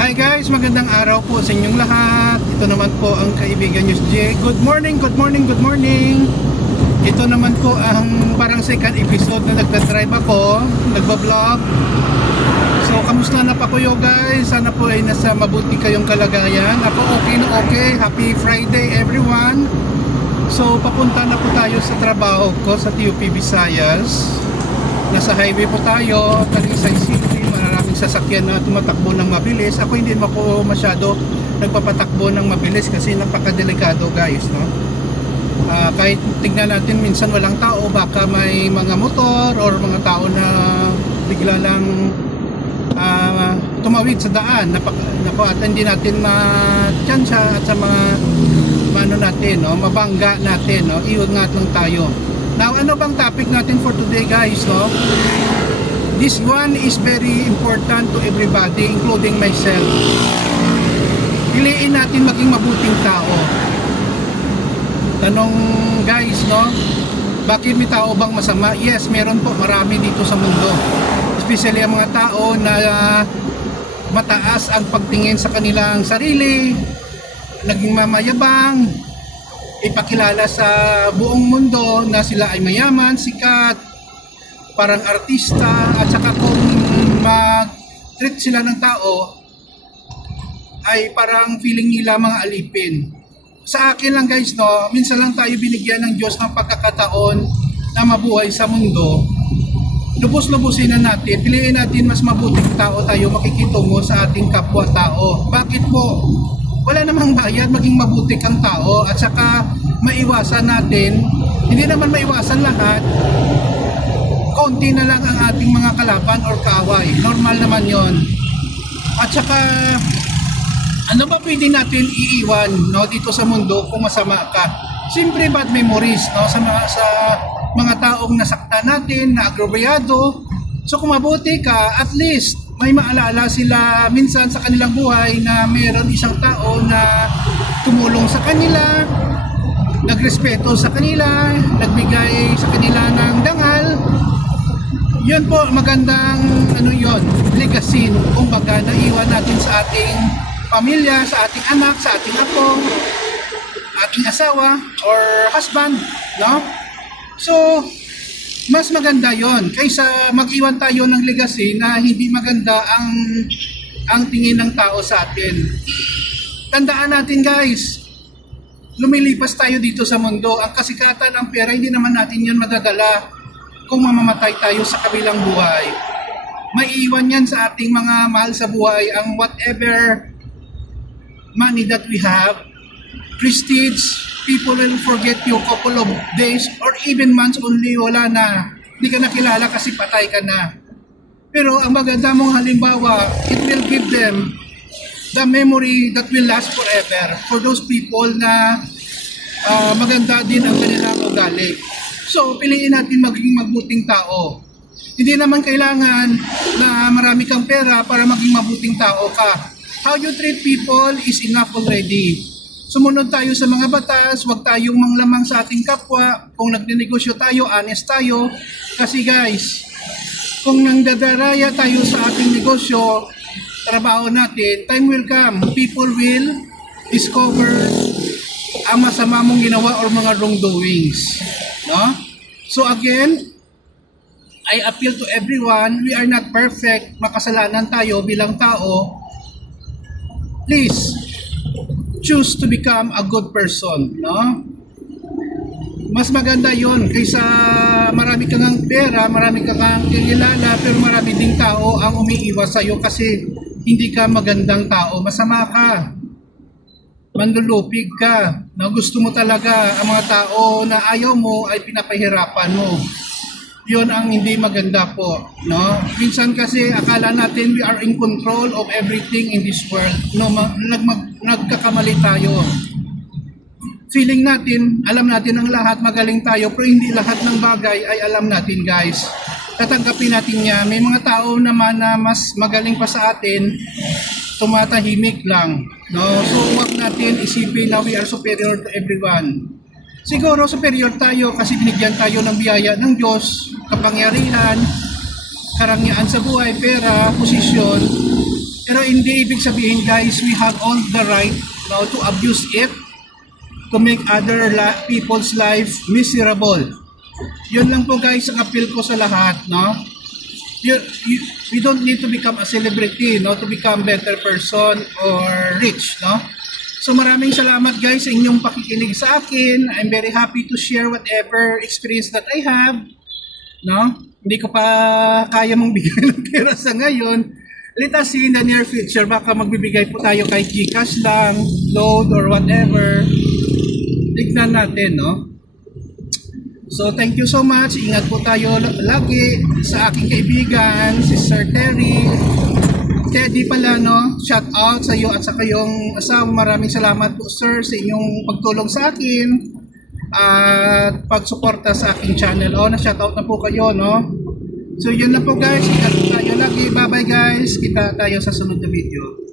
Hi guys, magandang araw po sa inyong lahat. Ito naman po ang kaibigan nyo si Jay. Good morning, good morning, good morning. Ito naman po ang parang second episode na nagdadrive ako, nagbablog. So, kamusta na pa kayo guys? Sana po ay nasa mabuti kayong kalagayan. Ako okay na okay. Happy Friday everyone. So, papunta na po tayo sa trabaho ko sa TUP Visayas. Nasa highway po tayo, Talisay City. Maraming sasakyan na tumatakbo ng mabilis. Ako hindi naman po masyado nagpapatakbo ng mabilis kasi napakadelikado guys, no? Kahit tignan natin minsan walang tao, baka may mga motor or mga tao na bigla lang tumawid sa daan. Naku, at hindi natin ma-chansya at sa mga ano natin, no? Mabangga natin, no? Iingat lang tayo. Now, ano bang topic natin for today guys, no? This one is very important to everybody, including myself. Piliin natin maging mabuting tao. Tanong guys, no? Bakit may tao bang masama? Yes, meron po, marami dito sa mundo. Especially ang mga tao na mataas ang pagtingin sa kanilang sarili, naging mamayabang, ipakilala sa buong mundo na sila ay mayaman, sikat, parang artista, at saka kung mag-treat sila ng tao ay parang feeling nila mga alipin. Sa akin lang guys, no, minsan lang tayo binigyan ng Diyos ng pagkakataon na mabuhay sa mundo. Lubos-lubusin na natin, piliin natin mas mabuting tao tayo makikitungo sa ating kapwa-tao. Bakit po? Wala namang bayad maging mabuti kang tao, at saka maiwasan natin, hindi naman maiwasan lahat, konti na lang ang ating mga kalaban or kaaway. Normal naman yon. At saka ano ba pwede natin iiwan, no, dito sa mundo kung masama ka? Siyempre bad memories, no, sa mga taong nasaktan natin, na agrobyado. So kung mabuti ka, at least may maalala sila minsan sa kanilang buhay na mayroon isang tao na tumulong sa kanila, nagrespeto sa kanila, nagbigay sa kanila ng dangal. Yun po, magandang yon, legacy, kumbaga naiwan natin sa ating pamilya, sa ating anak, sa ating apo, ating asawa or husband, no? So mas maganda yon kaysa mag-iwan tayo ng legacy na hindi maganda ang tingin ng tao sa atin. Tandaan natin guys, lumilipas tayo dito sa mundo. Ang kasikatan, ang pera, hindi naman natin yun madadala kung mamamatay tayo sa kabilang buhay. Maiiwan yan sa ating mga mahal sa buhay ang whatever money that we have, prestige. People will forget you couple of days or even months only, wala na. Hindi ka nakilala kasi patay ka na. Pero ang maganda mong halimbawa, it will give them the memory that will last forever for those people na maganda din ang kanilang ugali. So, piliin natin maging mabuting tao. Hindi naman kailangan na marami kang pera para maging mabuting tao ka. How you treat people is enough already. Sumunod tayo sa mga batas, huwag tayong manglamang sa ating kapwa. Kung nagnenegosyo tayo, honest tayo. Kasi guys, kung nangdadaraya tayo sa ating negosyo, trabaho natin, time will come. People will discover ang masama mong ginawa or mga wrongdoings. No? So again, I appeal to everyone, we are not perfect, makasalanan tayo bilang tao. Please, choose to become a good person, no? Mas maganda yon kaysa marami kang pera, marami kang kilala, pero marami ding tao ang umiiwas sa iyo kasi hindi ka magandang tao, masama ka, manlulupig ka, na gusto mo talaga ang mga tao na ayaw mo ay pinapahirapan mo. Yun ang hindi maganda po, no? Minsan kasi akala natin we are in control of everything in this world, no? Nagkakamali tayo. Feeling natin, alam natin ang lahat, magaling tayo, pero hindi lahat ng bagay ay alam natin guys. Tatanggapin natin niya. May mga tao naman na mas magaling pa sa atin, tumatahimik lang, no? So huwag natin isipin na we are superior to everyone. Siguro superior tayo kasi binigyan tayo ng biyaya ng Diyos, kapangyarihan, karangyaan sa buhay, pera, posisyon. Pero Pero hindi ibig sabihin guys, we have all the right now to abuse it, to make other people's life miserable. Yun lang po guys ang appeal ko sa lahat, no? We don't need to become a celebrity, no, to become better person or rich, no? So maraming salamat guys sa inyong pakikinig sa akin. I'm very happy to share whatever experience that I have, no? Hindi ko pa kaya mong bigyan ng pera sa ngayon. Let us see in the near future, baka magbibigay po tayo kahit GCash lang, load or whatever. Tignan natin, no? So thank you so much. Ingat po tayo lagi sa aking kaibigan, si Sir Terry. Teddy pala, no? Shout out sa iyo at sa kayong asawa. Maraming salamat po sir sa inyong pagtulong sa akin at pagsuporta sa aking channel. Na-shout out na po kayo, no? So yun na po guys. Ingat po tayo lagi. Bye bye guys. Kita tayo sa sunod na video.